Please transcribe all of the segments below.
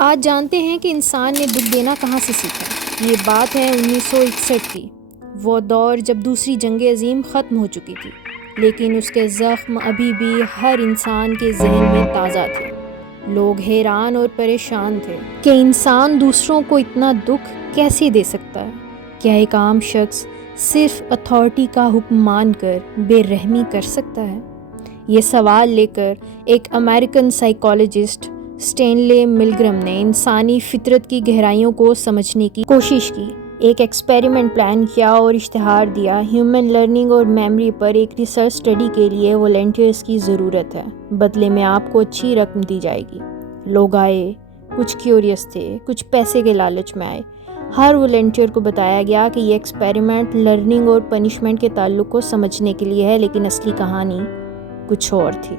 آج جانتے ہیں کہ انسان نے دکھ دینا کہاں سے سیکھا۔ یہ بات ہے 1961 کی، وہ دور جب دوسری جنگ عظیم ختم ہو چکی تھی، لیکن اس کے زخم ابھی بھی ہر انسان کے ذہن میں تازہ تھے۔ لوگ حیران اور پریشان تھے کہ انسان دوسروں کو اتنا دکھ کیسے دے سکتا ہے۔ کیا ایک عام شخص صرف اتھارٹی کا حکم مان کر بے رحمی کر سکتا ہے؟ یہ سوال لے کر ایک امریکن سائیکالوجسٹ اسٹینلے ملگرم نے انسانی فطرت کی گہرائیوں کو سمجھنے کی کوشش کی، ایک ایکسپیریمنٹ پلان کیا اور اشتہار دیا۔ ہیومن لرننگ اور میموری پر ایک ریسرچ اسٹڈی کے لیے والنٹیئرز کی ضرورت ہے، بدلے میں آپ کو اچھی رقم دی جائے گی۔ لوگ آئے، کچھ کیوریس تھے، کچھ پیسے کے لالچ میں آئے۔ ہر والنٹیئر کو بتایا گیا کہ یہ ایکسپیریمنٹ لرننگ اور پنشمنٹ کے تعلق کو سمجھنے کے لیے ہے، لیکن اصلی کہانی کچھ اور تھی۔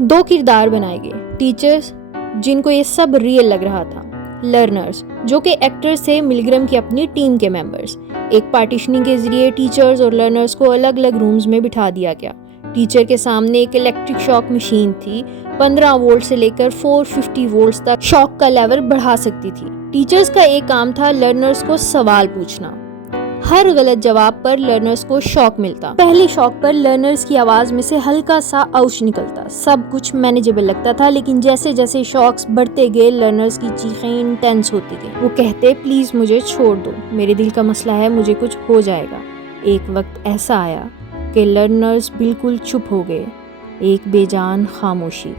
دو کردار بنائے گئے، ٹیچرز جن کو یہ سب ریئل لگ رہا تھا، لرنرز جو کہ ایکٹرز تھے، ملگرم کی اپنی ٹیم کے ممبرز۔ ایک پارٹیشننگ کے ذریعے ٹیچرز اور لرنرز کو الگ الگ رومز میں بٹھا دیا گیا۔ ٹیچر کے سامنے ایک الیکٹرک شاک مشین تھی، 15 وولٹ سے لے کر 450 وولٹس تک شاک کا لیول بڑھا سکتی تھی۔ ٹیچرز کا ایک کام تھا لرنرز کو سوال پوچھنا، ہر غلط جواب پر لرنرز کو شاک ملتا۔ پہلی شاک پر لرنرز کی آواز میں سے ہلکا سا آؤچ نکلتا، سب کچھ مینیجیبل لگتا تھا، لیکن جیسے جیسے شاکس بڑھتے گئے لرنرز کی چیخیں انٹینس ہوتی گئیں۔ وہ کہتے، پلیز مجھے چھوڑ دو، میرے دل کا مسئلہ ہے، مجھے کچھ ہو جائے گا۔ ایک وقت ایسا آیا کہ لرنرز بالکل چپ ہو گئے، ایک بے جان خاموشی۔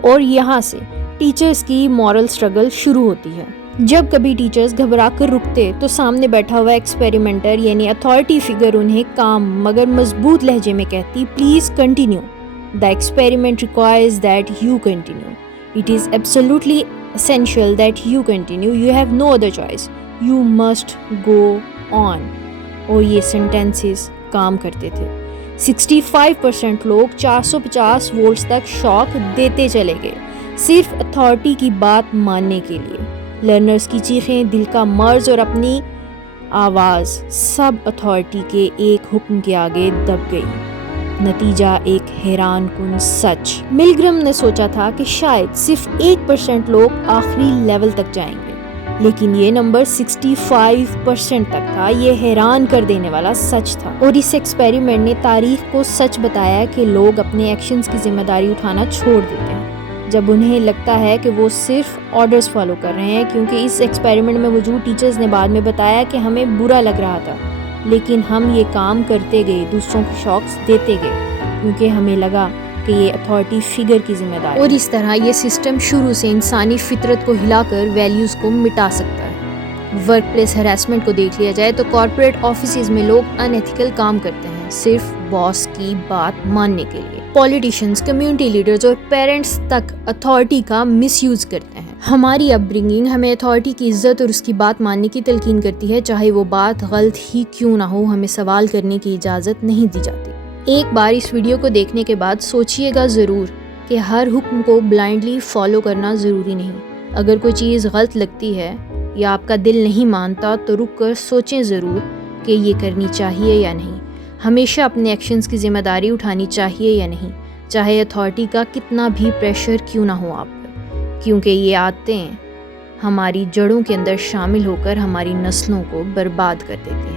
اور یہاں سے ٹیچرز کی مورل سٹرگل شروع ہوتی ہے۔ جب کبھی ٹیچرز گھبرا کر رکتے تو سامنے بیٹھا ہوا ایکسپیریمنٹر یعنی اتھارٹی فگر انہیں کام مگر مضبوط لہجے میں کہتی، please continue, the experiment requires that you continue, it is absolutely essential that you continue, you have no other choice, you must go on۔ اور یہ سینٹینسز کام کرتے تھے۔ 65% لوگ 450 وولٹس تک شاک دیتے چلے گئے، صرف اتھارٹی کی بات ماننے کے لیے۔ لرنرز کی چیخیں، دل کا مرض اور اپنی آواز سب اتھارٹی کے ایک حکم کے آگے دب گئی۔ نتیجہ ایک حیران کن سچ۔ ملگرم نے سوچا تھا کہ شاید صرف 8% لوگ آخری لیول تک جائیں گے، لیکن یہ نمبر 65% تک تھا۔ یہ حیران کر دینے والا سچ تھا، اور اس ایکسپیریمنٹ نے تاریخ کو سچ بتایا کہ لوگ اپنے ایکشنز کی ذمہ داری اٹھانا چھوڑ دیتے ہیں جب انہیں لگتا ہے کہ وہ صرف آرڈرز فالو کر رہے ہیں۔ کیونکہ اس ایکسپیریمنٹ میں موجود ٹیچرز نے بعد میں بتایا کہ ہمیں برا لگ رہا تھا، لیکن ہم یہ کام کرتے گئے، دوسروں کو شاکس دیتے گئے، کیونکہ ہمیں لگا کہ یہ اتھارٹی فگر کی ذمہ داری ہے۔ اور اس طرح یہ سسٹم شروع سے انسانی فطرت کو ہلا کر ویلیوز کو مٹا سکتا ہے۔ ورک پلیس ہراسمنٹ کو دیکھ لیا جائے تو کارپوریٹ آفیسز میں لوگ ان ایتھیکل کام کرتے ہیں، صرف باس کی بات ماننے کے لیے۔ پولیٹیشینز، کمیونٹی لیڈرز اور پیرنٹس تک اتھارٹی کا مس یوز کرتے ہیں۔ ہماری اپ برنگنگ ہمیں اتھارٹی کی عزت اور اس کی بات ماننے کی تلقین کرتی ہے، چاہے وہ بات غلط ہی کیوں نہ ہو۔ ہمیں سوال کرنے کی اجازت نہیں دی جاتی۔ ایک بار اس ویڈیو کو دیکھنے کے بعد سوچئے گا ضرور کہ ہر حکم کو بلائنڈلی فالو کرنا ضروری نہیں۔ اگر کوئی چیز غلط لگتی ہے یا آپ کا دل نہیں مانتا تو رک کر سوچیں ضرور کہ یہ کرنی چاہیے یا نہیں۔ ہمیشہ اپنے ایکشنز کی ذمہ داری اٹھانی چاہیے یا نہیں، چاہے اتھارٹی کا کتنا بھی پریشر کیوں نہ ہو آپ پر، کیونکہ یہ عادتیں ہماری جڑوں کے اندر شامل ہو کر ہماری نسلوں کو برباد کر دیتے ہیں۔